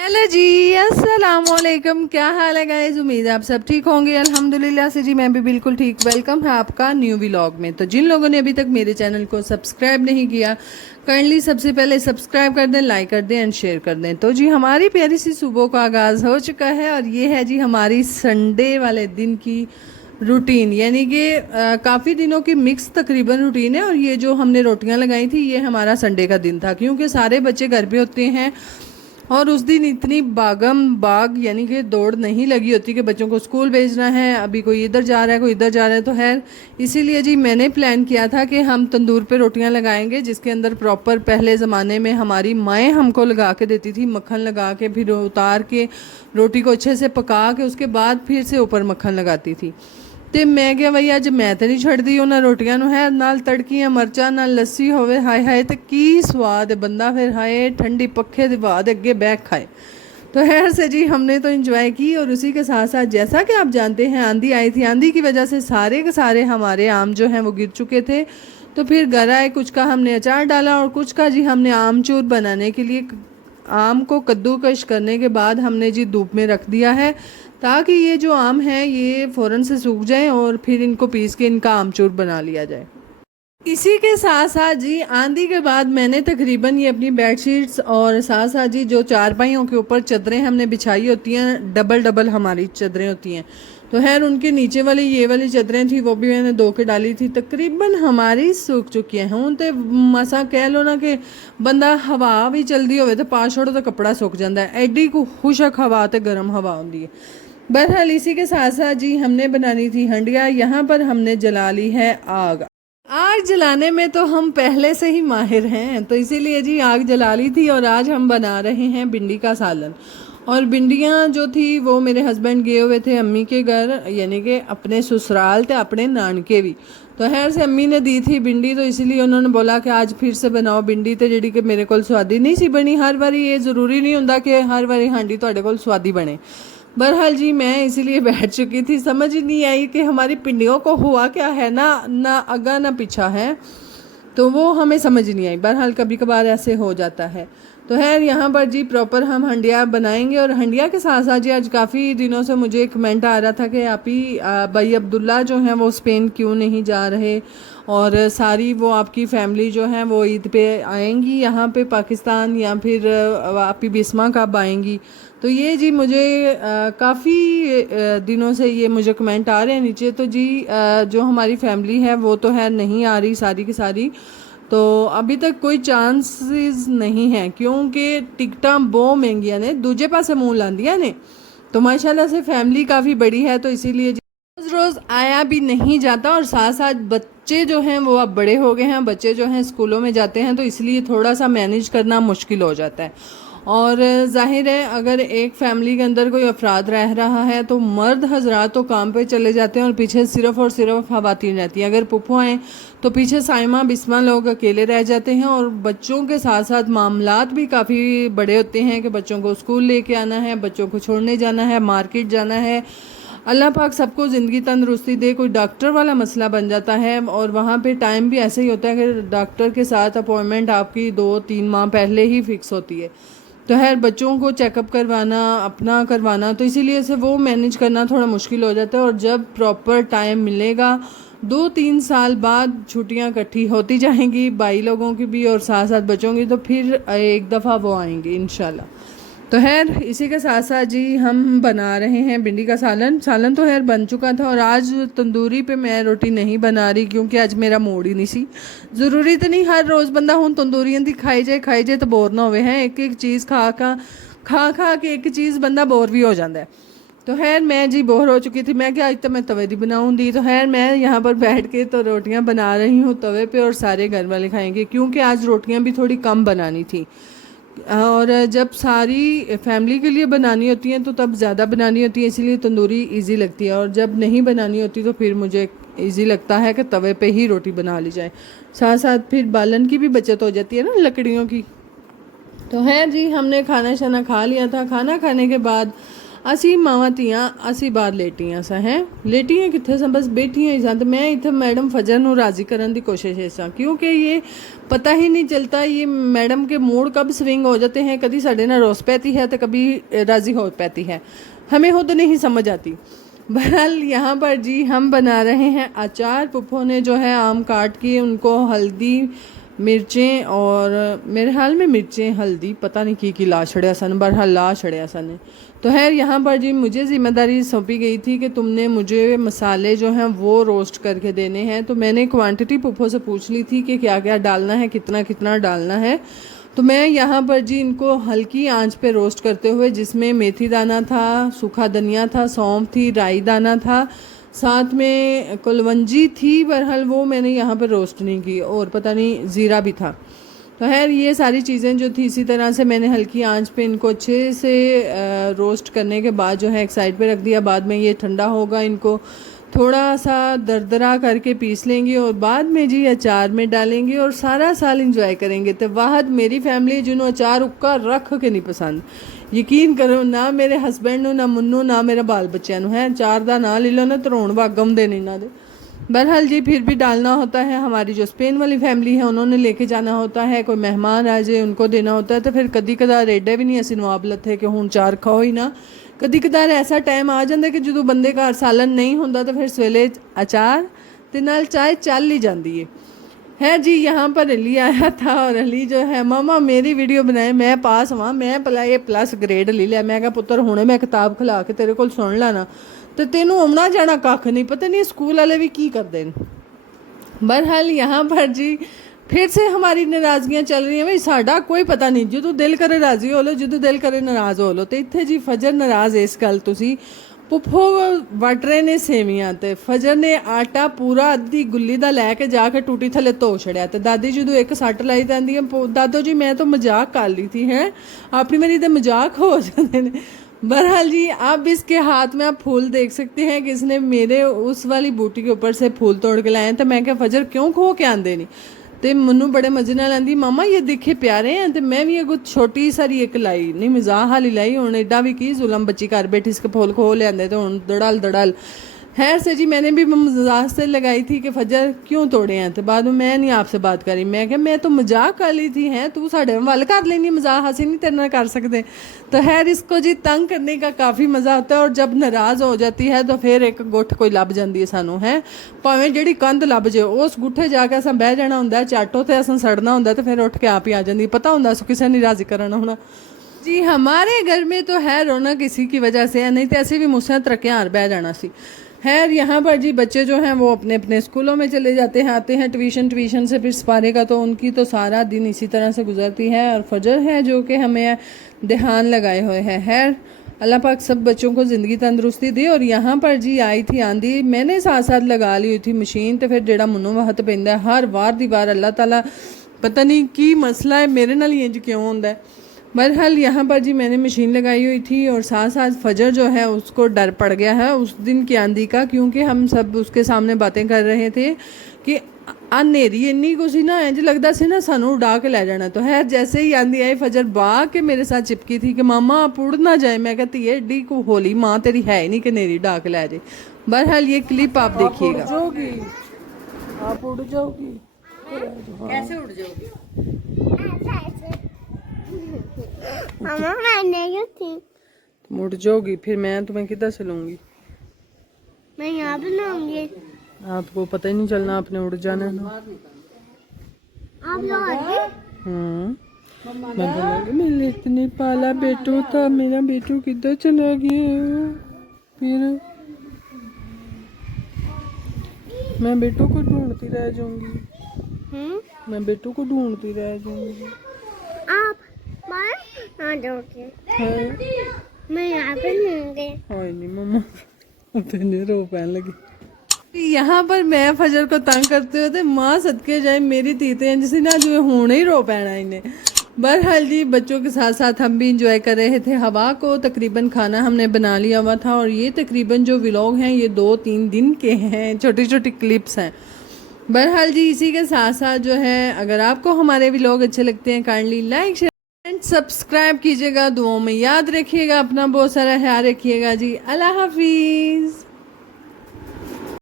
Hello जी, अस्सलाम वालेकुम। क्या हाल है गाइस? उम्मीद है आप सब ठीक होंगे। अल्हम्दुलिल्लाह से जी मैं भी बिल्कुल ठीक। वेलकम है आपका न्यू व्लॉग में। तो जिन लोगों ने अभी तक मेरे चैनल को सब्सक्राइब नहीं किया, काइंडली सबसे पहले सब्सक्राइब कर दें, लाइक कर दें एंड शेयर कर दें। तो जी हमारी प्यारी सी सुबह का आगाज़ हो चुका है और ये है जी हमारी संडे वाले दिन की रूटीन, यानी कि काफ़ी दिनों की मिक्स तकरीबन रूटीन है। और ये जो हमने रोटियां लगाई थी ये हमारा संडे का दिन था, क्योंकि सारे बच्चे घर पे होते हैं और उस दिन इतनी बागम बाग यानी कि दौड़ नहीं लगी होती कि बच्चों को स्कूल भेजना है, अभी कोई इधर जा रहा है कोई इधर जा रहा है। तो है इसीलिए जी मैंने प्लान किया था कि हम तंदूर पे रोटियां लगाएंगे, जिसके अंदर प्रॉपर पहले ज़माने में हमारी माएँ हमको लगा के देती थी, मक्खन लगा के फिर उतार के रोटी को अच्छे से पका के उसके बाद फिर से ऊपर मक्खन लगाती थी। ਤੇ ਮੈਂ ਕਿਹਾ ਬਈ ਅੱਜ ਮੈਂ ਤੇ ਨਹੀਂ ਛੱਡਦੀ ਉਹਨਾਂ ਰੋਟੀਆਂ ਨੂੰ, ਹੈ ਨਾਲ ਤੜਕੀਆਂ ਮਿਰਚਾਂ ਨਾਲ ਲੱਸੀ ਹੋਵੇ, ਹਾਏ ਹਾਏ ਤੇ ਕੀ ਸਵਾਦ है। बंदा फिर हाय ठंडी पक्खे के बाद अगे बैग खाए। तो खैर से जी हमने तो इंजॉय की। और उसी के साथ साथ जैसा कि आप जानते हैं आंधी आई थी, आंधी की वजह से सारे के सारे हमारे आम जो हैं वो गिर चुके थे। तो फिर घर आए, कुछ का हमने अचार डाला और कुछ का जी हमने आमचूर बनाने के लिए आम को कद्दूकश करने के बाद हमने जी धूप में रख दिया है, ताकि ये जो आम है ये फ़ौरन से सूख जाएं और फिर इनको पीस के इनका आमचूर बना लिया जाए। इसी के साथ साथ जी आंधी के बाद मैंने तकरीबन ये अपनी बेडशीट्स और साथ साथ जी जो चारपाइयों के ऊपर चादरें हमने बिछाई होती हैं, डबल डबल हमारी चादरें होती हैं, तो खैर उनके नीचे वाली ये वाली चादरें थी वो भी मैंने धो के डाली थी। तकरीबन हमारी सूख चुकी हैं। हूँ तो मसा कह लो ना कि बंदा हवा भी चलती हो तो पा छोड़ो तो कपड़ा सुक जाता है, एडी को खुशक हवा तो गर्म हवा होती है। बहरहाल इसी के साथ साथ जी हमने बनानी थी हंडिया। यहाँ पर हमने जला ली है आग। आग जलाने में तो हम पहले से ही माहिर हैं, तो इसीलिए जी आग जला ली थी। और आज हम बना रहे हैं भिंडी का सालन। और भिंडियाँ जो थी वो मेरे हस्बैंड गए हुए थे अम्मी के घर, यानी कि अपने ससुराल थे, अपने नानके भी। तो खैर से अम्मी ने दी थी भिंडी, तो इसीलिए उन्होंने बोला कि आज फिर से बनाओ भिंडी। तो जी कि मेरे को स्वादी नहीं सी बनी। हर बारी ये ज़रूरी नहीं होंदा कि हर बारी हांडी तुहाडे कोल स्वादी बने। बहरहाल जी मैं इसीलिए बैठ चुकी थी, समझ ही नहीं आई कि हमारी पिंडियों को हुआ क्या है, ना आगा ना पीछा है, तो वो हमें समझ नहीं आई। बहरहाल कभी कभार ऐसे हो जाता है। तो खैर यहाँ पर जी प्रॉपर हम हंडिया बनाएंगे। और हंडिया के साथ साथ जी आज काफ़ी दिनों से मुझे कमेंट आ रहा था कि आप ही भाई अब्दुल्ला जो हैं वो स्पेन क्यों नहीं जा रहे, और सारी वो आपकी फैमिली जो है वो ईद पे आएंगी यहाँ पे पाकिस्तान, या फिर आप ही बिस्मा कब आएंगी। तो ये जी मुझे काफ़ी दिनों से ये मुझे कमेंट आ रहे हैं नीचे। तो जी जो हमारी फैमिली है वो तो है नहीं आ रही सारी की सारी, तो अभी तक कोई चांसेस नहीं है, क्योंकि टिकटा बहुत महंगिया ने, दूजे पासे मुँह लांदिया ने। तो माशाल्लाह से फैमिली काफ़ी बड़ी है, तो इसीलिए रोज़ रोज़ आया भी नहीं जाता। और साथ साथ बच्चे जो हैं वो अब बड़े हो गए हैं, बच्चे जो हैं स्कूलों में जाते हैं, तो इसलिए थोड़ा सा मैनेज करना मुश्किल हो जाता है। और जाहिर है अगर एक फैमिली के अंदर कोई अफराद रह रहा है तो मर्द हजरात तो काम पे चले जाते हैं और पीछे सिर्फ और सिर्फ ख़वातीन रहती हैं। अगर पुप्पो आएँ तो पीछे साइमा बिस्मा लोग अकेले रह जाते हैं। और बच्चों के साथ साथ मामलात भी काफ़ी बड़े होते हैं कि बच्चों को स्कूल लेके आना है, बच्चों को छोड़ने जाना है, मार्केट जाना है। अल्लाह पाक सबको ज़िंदगी तंदरुस्ती दे। कोई डॉक्टर वाला मसला बन जाता है और वहाँ पे टाइम भी ऐसे ही होता है कि डॉक्टर के साथ अपॉइंटमेंट आपकी 2-3 माह पहले ही फ़िक्स होती है। तो खैर बच्चों को चेकअप करवाना, अपना करवाना, तो इसीलिए से वो मैनेज करना थोड़ा मुश्किल हो जाता है। और जब प्रॉपर टाइम मिलेगा 2-3 साल बाद छुट्टियां इकट्ठी होती जाएंगी भाई लोगों की भी और साथ साथ बच्चों की, तो फिर एक दफ़ा वो आएंगे इंशाल्लाह। तो खैर इसी के साथ साथ जी हम बना रहे हैं भिंडी का सालन। सालन तो खैर बन चुका था। और आज तंदूरी पे मैं रोटी नहीं बना रही, क्योंकि आज मेरा मूड ही नहीं सी। ज़रूरी तो नहीं हर रोज़ बंदा हूँ तंदूरियां दी खाई जाए तो बोर ना होवे हैं। एक एक चीज़ खा के एक चीज़ बंदा बोर भी हो जाता है। तो खैर मैं जी बोर हो चुकी थी, मैं क्या आज तो मैं तवे दी बनाऊँगी। तो खैर मैं यहाँ पर बैठ के तो रोटियाँ बना रही हूँ तवे पे, और सारे घर वाले खाएँगे, क्योंकि आज रोटियाँ भी थोड़ी कम बनानी थी। और जब सारी फैमिली के लिए बनानी होती हैं तो तब ज़्यादा बनानी होती है, इसीलिए तंदूरी इजी लगती है। और जब नहीं बनानी होती तो फिर मुझे इजी लगता है कि तवे पे ही रोटी बना ली जाए। साथ साथ फिर बालन की भी बचत हो जाती है ना, लकड़ियों की। तो है जी हमने खाना शाना खा लिया था। खाना खाने के बाद ਅਸੀਂ ਮਾਵਾਂ ਧੀਆਂ ਅਸੀਂ ਬਾਹਰ ਲੇਟੀਆਂ ਸਾਂ ਹੈ ਲੇਟੀਆਂ ਕਿੱਥੇ ਸਾਂ ਬਸ ਬੈਠੀਆਂ ਹੀ ਸਾਂ ਤੇ मैं इधर मैडम फजर ਨੂੰ राज़ी करने की कोशिश सां क्योंकि ये पता ही नहीं चलता ये मैडम के मूड कब स्विंग हो जाते हैं कभी साढ़े ना रोस पैती है तो कभी राज़ी हो पैती है हमें खुद नहीं समझ आती। बहरहाल यहाँ पर जी हम बना रहे हैं अचार। पुप्पो ने जो है आम काट के उनको हल्दी मिर्चें और मेरे हाल में मिर्चें हल्दी पता नहीं की ला छड़िया सन बहरहाल ला छड़िया सन। तो खैर यहाँ पर जी मुझे ज़िम्मेदारी सौंपी गई थी कि तुमने मुझे मसाले जो हैं वो रोस्ट करके देने हैं। तो मैंने क्वांटिटी पुप्पो से पूछ ली थी कि क्या क्या डालना है कितना कितना डालना है। तो मैं यहाँ पर जी इनको हल्की आंच पे रोस्ट करते हुए जिसमें मेथी दाना था सूखा धनिया था सौंफ थी राई दाना था साथ में कुलवंजी थी बहरहाल वो मैंने यहाँ पर रोस्ट नहीं की और पता नहीं ज़ीरा भी था। तो खैर ये सारी चीज़ें जो थी इसी तरह से मैंने हल्की आंच पे इनको अच्छे से रोस्ट करने के बाद जो है एक साइड पे रख दिया। बाद में ये ठंडा होगा इनको थोड़ा सा दरदरा करके पीस लेंगे और बाद में जी अचार में डालेंगे और सारा साल इंजॉय करेंगे। तो वाहद मेरी फैमिली जिन्हों अचार उक्का रख के नहीं पसंद यकीन करो ना मेरे हसबैंड ना मुन्नू ना मेरे बाल बच्चों है अचार का ना ले लो ना धरोण वागम दे इन्हों दे। बहरहाल जी फिर भी डालना होता है। हमारी जो स्पेन वाली फैमिली है उन्होंने लेके जाना होता है कोई मेहमान आ जाए उनको देना होता है। तो फिर कदी कदार एडे भी नहीं असी नवाब लथे कि हुण चार खाओ ही ना। कदी कदार ऐसा टाइम आ जाता कि जो बंदे घर सालन नहीं होंदा तो फिर सवेले अचार ते नाल चाय चल ही जाती है जी। यहाँ पर अली आया था और अली जो है मामा मेरी वीडियो बनाए मैं पास हुआ मैं भला ये प्लस ग्रेड ले लिया। मैं कहा पुत्र हुणे मैं किताब खिला के तेरे को सुन लाना तो तेनू आना जाना कख नहीं पता नहीं स्कूल वाले भी की करते हैं। बहरहाल यहाँ पर जी फिर से हमारी नाराज़गियाँ चल रही हैं भाई साडा कोई पता नहीं जो दिल करे राज़ी हो लो जो दिल करे नाराज़ हो लो। तो इत्थे जी फजर नाराज़ इस गल तुसी पुप्पो वट रहे ने सेवियां ते फजर ने आटा पूरा अद्धी गुल्ली दा लैके जाके टूटी थले धो छड़िया। तो दादी जो एक सट लाई जाती है दादो जी मैं तो मजाक कर ली थी है अपनी मेरी तो मजाक हो जाते हैं। बहरहाल जी अब इसके हाथ में आप फूल देख सकते हैं कि इसने मेरे उस वाली बूटी के ऊपर से फूल तोड़ के लाए। तो मैं क्या फजर क्यों खो के आंदे नहीं तो मनु बड़े मजे नाल आंदी मामा ये दिखे प्यारे हैं। तो मैं भी अगो छोटी सारी एक लाई नहीं मजाक हाली लाई हूँ एडा भी की जुलम बच्ची घर बैठी इसके फूल खो लिया तो हूँ दड़ल दड़ल। खैर से जी मैंने भी मजाक से लगाई थी कि फजर क्यों तोड़े हैं। तो बाद में मैं नहीं आपसे बात करी मैं क्या मैं तो मजाक कर ली थी हैं तू साढ़े वाल कर लेनी मजाक हंसी नहीं तेरे ना कर सकते। तो खैर इसको जी तंग करने का काफ़ी मज़ा आता है और जब नाराज़ हो जाती है तो फिर एक गुठ कोई लभ जाती है सानू है भावें जिहड़ी कंध लभ जाए उस गुठे जाके असां बह जाना हुंदा चाटो तो असां सड़ना हुंदा तो फिर उठ के आप ही आ जाती पता हुंदा अस किसी ने राज़ी करना होना। जी हमारे घर में तो है रौनक इसी की वजह से है नहीं तो ऐसे भी मुझसे तरक्यां हार बह जाना सी। खैर यहाँ पर जी बच्चे जो हैं वो अपने अपने स्कूलों में चले जाते हैं आते हैं ट्यूशन से फिर सपारे का तो उनकी तो सारा दिन इसी तरह से गुजरती है। और फजर है जो कि हमें ध्यान लगाए हुए हैं। खैर अल्लाह पाक सब बच्चों को ज़िंदगी तंदुरुस्ती दे। और यहाँ पर जी आई थी आंधी मैंने साथ साथ लगा ली हुई थी मशीन तो फिर जेड़ा मनु वहत पैंदा हर वार दी वार अल्लाह ताला पता नहीं की मसला है मेरे नाल इंज क्यों होंदा है। बहरहाल यहाँ पर जी मैंने मशीन लगाई हुई थी और साथ साथ फजर जो है उसको डर पड़ गया है उस दिन की आंधी का क्योंकि हम सब उसके सामने बातें कर रहे थे कि अंधेरी इन्नी कुछ ना इंज लगता से ना सानू उड़ा के ले जाना। तो खैर जैसे ही आंधी आई फजर बाग के मेरे साथ चिपकी थी कि मामा आप उड़ ना जाए। मैं कहती है एडी को होली माँ तेरी है ही नहीं कि नेरी उड़ा के ले जाए। बहरहाल ये क्लिप आप देखिएगा। आप उड़ जाओगी कैसे उड़ जाओगी मामा मैंने थी मुड़ जाओगी फिर मैं तुम्हें किधर से लूँगी मैं यहाँ बनाऊंगी आपको पता ही नहीं चलना आपने उड़ जाना है ना। आप लोग आगे मैं बोलूँगी मेरे इतने पाला बेटू था मेरा बेटू किधर चला गया। फिर मैं बेटू को ढूंढती रह जाऊंगी मैं बेटू को ढूंढती रह जाऊंगी। आप बाहर आ जाओगे मैं यहाँ पे लूँगी। हाय नहीं मम्मा तेने रो पैन लगी। यहाँ पर मैं फजर को तंग करते हुए थे माँ सदके जाए मेरी तीते जिसे ना जो होने ही रो पैना इन्हें। बहरहाल जी बच्चों के साथ साथ हम भी इंजॉय कर रहे थे हवा को। तकरीबन खाना हमने बना लिया हुआ था और ये तकरीबन जो व्लॉग हैं ये 2-3 दिन के हैं छोटी छोटी क्लिप्स हैं। बहरहाल जी इसी के साथ साथ जो है अगर आपको हमारे व्लॉग अच्छे लगते हैं kindly like share and subscribe कीजिएगा, दुआओं में याद रखिएगा, अपना बहुत सारा ख्याल रखिएगा जी। अल्लाह हाफिज़।